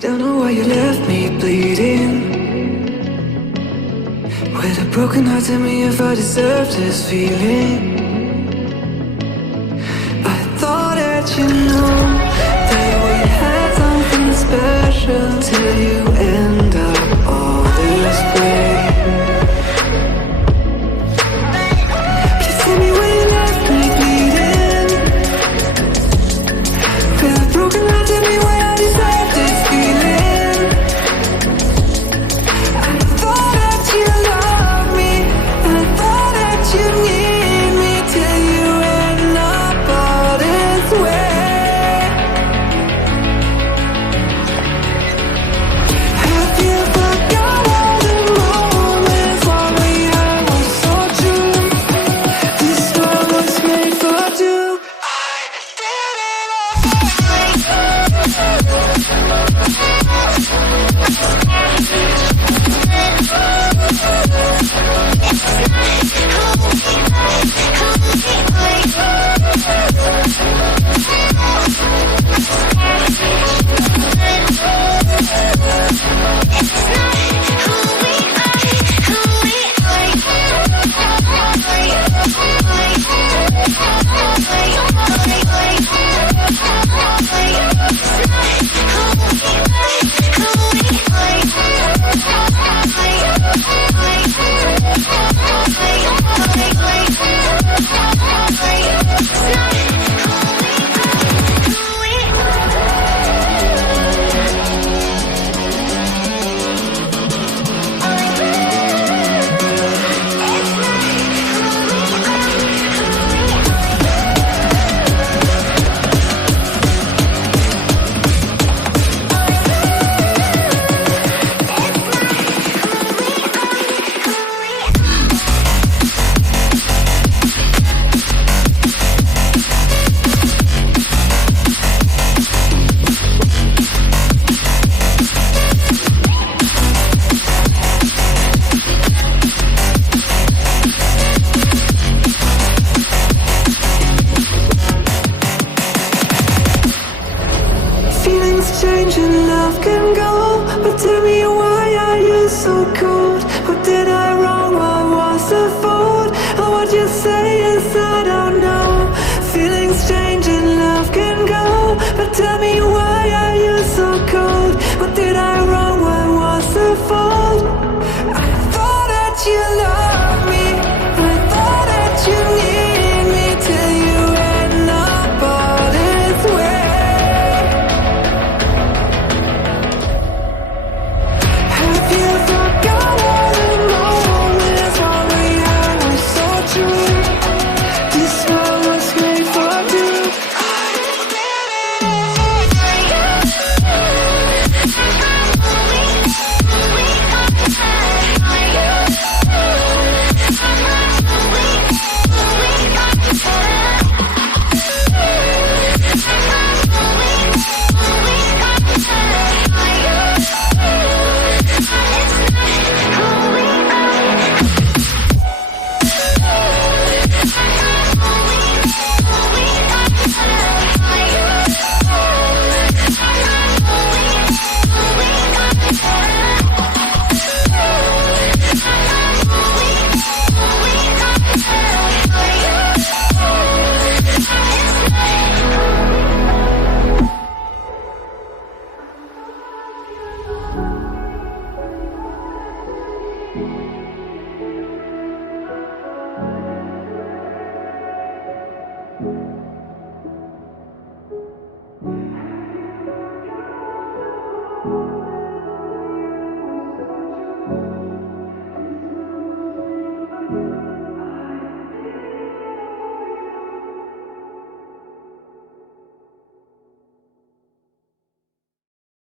Don't know why you left me bleeding. With a broken heart, tell me if I deserve this feeling. I thought that you know that we had something special till you end up all this way. Please tell me why you left me bleeding. With a broken heart, tell me why I deserve this feeling. I thought that you loved me, I thought that you need me till you end up all this way. Have you forgot all the moments when we had was so true? This world was made for two. I did it change and love can go, but tell me why are you so cold? What did I wrong? What was the fault? Or what you say is I don't know. Feelings change and love can go, but tell me why are you so cold? What did I wrong? What was the fault? I thought that you loved me, I thought that you need me till you end up all this way. you.